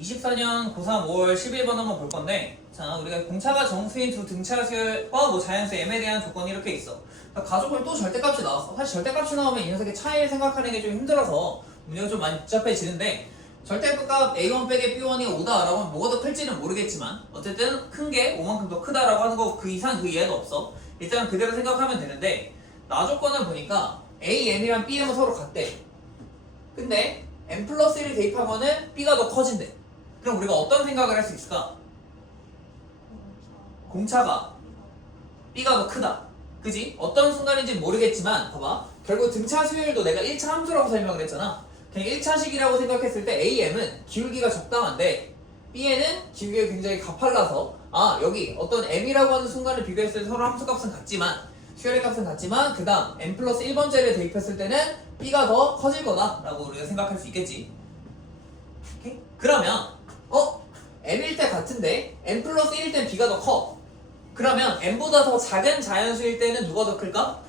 24년 고3 5월 11번 한번 볼 건데, 자, 우리가 공차가 정수인 두 등차수열과 뭐 자연수 m에 대한 조건이 이렇게 있어. 가족을 또 절대값이 나왔어. 사실 절대값이 나오면 이 녀석의 차이를 생각하는 게 좀 힘들어서 문제가 좀 많이 복잡해지는데, 절대값 a1 빼기 b1이 5다 라고 하면 뭐가 더 클지는 모르겠지만 어쨌든 큰 게 5만큼 더 크다라고 하는 거 그 이상 그 이하도 없어. 일단 그대로 생각하면 되는데, 나 조건을 보니까 a, m이랑 b, m은 서로 같대. 근데 m 플러스 1을 대입하면은 b가 더 커진대. 그럼 우리가 어떤 생각을 할 수 있을까? 공차가 b가 더 크다. 그지? 어떤 순간인지 모르겠지만 봐봐. 결국 등차 수율도 내가 1차 함수라고 설명을 했잖아. 그냥 1차식이라고 생각했을 때 AM은 기울기가 적당한데 B에는 기울기가 굉장히 가팔라서 여기 어떤 M이라고 하는 순간을 비교했을 때 서로 함수값은 같지만 수열의 값은 같지만 그 다음 M 플러스 1번째를 대입했을 때는 B가 더 커질 거다 라고 우리가 생각할 수 있겠지. 오케이? 그러면 M일 때 같은데 M 플러스 1일 땐 B가 더 커. 그러면 M보다 더 작은 자연수일 때는 누가 더 클까?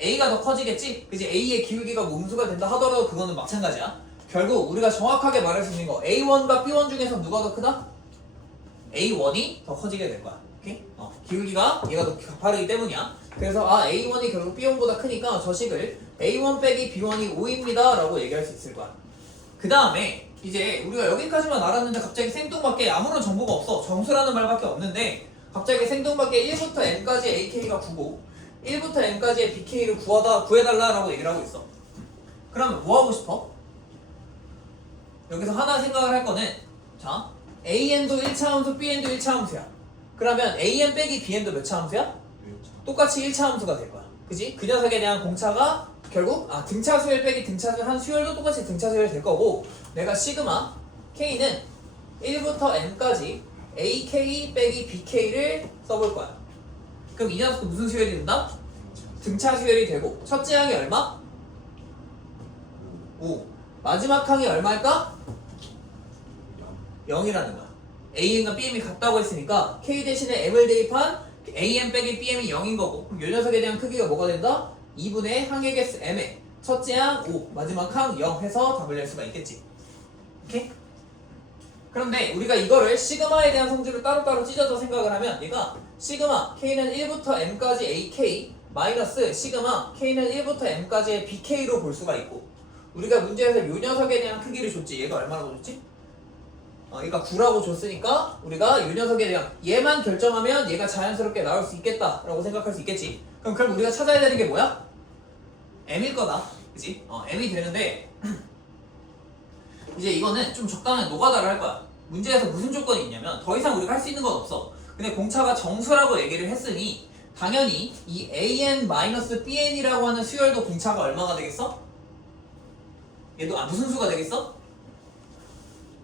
A가 더 커지겠지? 그지? A의 기울기가 음수가 된다 하더라도 그거는 마찬가지야. 결국 우리가 정확하게 말할 수 있는 거 A1과 B1 중에서 누가 더 크다? A1이 더 커지게 될 거야. 오케이? 기울기가 얘가 더 가파르기 때문이야. 그래서 A1이 결국 B1보다 크니까 저 식을 A1 빼기 B1이 5입니다 라고 얘기할 수 있을 거야. 그 다음에 이제 우리가 여기까지만 알았는데 갑자기 생뚱맞게 아무런 정보가 없어. 정수라는 말밖에 없는데 갑자기 생뚱맞게 1부터 M까지 AK가 9고 1부터 M까지의 BK를 구해달라라고 얘기를 하고 있어. 그러면 뭐 하고 싶어? 여기서 하나 생각을 할 거는 자, AN도 1차 함수, BN도 1차 함수야. 그러면 AN 빼기 BN도 몇 차 함수야? 똑같이 1차 함수가 될 거야. 그지? 그 녀석에 대한 공차가 결국 등차 수열 빼기 등차 수열 한 수열도 똑같이 등차 수열이 될 거고 내가 시그마 K는 1부터 M까지 AK 빼기 BK를 써볼 거야. 그럼 이 녀석도 무슨 수열이 된다? 등차 수열이 되고 첫째 항이 얼마? 5. 마지막 항이 얼마일까? 0이라는 거야. AN과 BM이 같다고 했으니까 K 대신에 M을 대입한 AN 빼기 BM이 0인 거고 그럼 이 녀석에 대한 크기가 뭐가 된다? 2분의 항의 개수 M에 첫째 항 5, 마지막 항 0 해서 답을 낼 수가 있겠지. 오케이? 그런데 우리가 이거를 시그마에 대한 성질을 따로따로 찢어서 생각을 하면 얘가 시그마 K는 1부터 M까지 AK 마이너스 시그마 K는 1부터 M까지의 BK로 볼 수가 있고 우리가 문제에서 요 녀석에 대한 크기를 줬지. 얘가 얼마라고 줬지? 얘가 9라고 줬으니까 우리가 요 녀석에 대한 얘만 결정하면 얘가 자연스럽게 나올 수 있겠다라고 생각할 수 있겠지. 그럼 우리가 찾아야 되는 게 뭐야? M일 거다. 그치? M이 되는데 이제 이거는 좀 적당한 노가다를 할 거야. 문제에서 무슨 조건이 있냐면 더 이상 우리가 할 수 있는 건 없어. 근데 공차가 정수라고 얘기를 했으니 당연히 이 AN-BN이라고 하는 수열도 공차가 얼마가 되겠어? 얘도 무슨 수가 되겠어?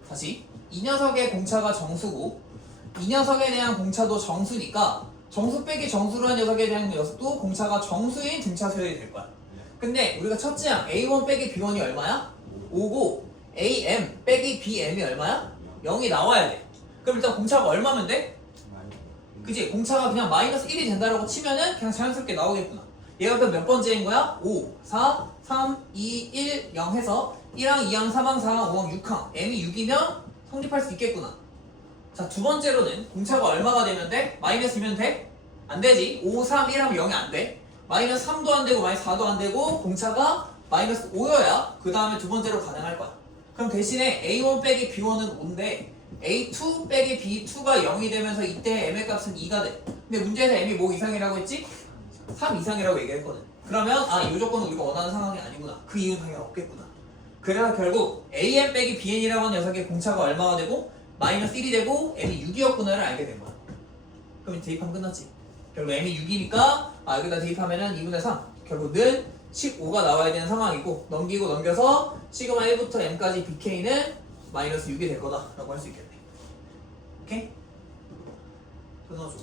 다시 이 녀석의 공차가 정수고 이 녀석에 대한 공차도 정수니까 정수 빼기 정수로 한 녀석에 대한 녀석도 공차가 정수인 등차 수열이 될 거야. 근데 우리가 첫째 항 A1 빼기 B1이 얼마야? 5고 AM 빼기 BM이 얼마야? 0이 나와야 돼. 그럼 일단 공차가 얼마면 돼? 그치? 공차가 그냥 마이너스 1이 된다라고 치면은 그냥 자연스럽게 나오겠구나. 얘가 그럼 몇 번째인 거야? 5, 4, 3, 2, 1, 0 해서 1항, 2항, 3항, 4항, 5항, 6항 M이 6이면 성립할 수 있겠구나. 자, 두 번째로는 공차가 얼마가 되면 돼? 마이너스면 돼? 안 되지. 5, 3, 1 하면 0이 안 돼. 마이너스 3도 안 되고 마이너스 4도 안 되고 공차가 마이너스 5여야 그 다음에 두 번째로 가능할 거야. 그럼 대신에 A1 빼기 B1은 5인데 A2 빼기 B2가 0이 되면서 이때 M의 값은 2가 돼. 근데 문제에서 M이 뭐 이상이라고 했지? 3 이상이라고 얘기했거든. 그러면 이 조건은 우리가 원하는 상황이 아니구나. 그 이유는 당연히 없겠구나. 그래서 결국 AN 빼기 BN이라고 하는 녀석의 공차가 얼마가 되고 마이너스 1이 되고 M이 6이었구나를 알게 된 거야. 그럼 대입하면 끝났지. 결국 M이 6이니까 여기다 대입하면은 2분의 3 결국은 15가 나와야 되는 상황이고 넘겨서 시그마 1부터 M까지 BK는 마이너스 6이 될 거다 라고 할 수 있겠네. 오케이? 끊어줘.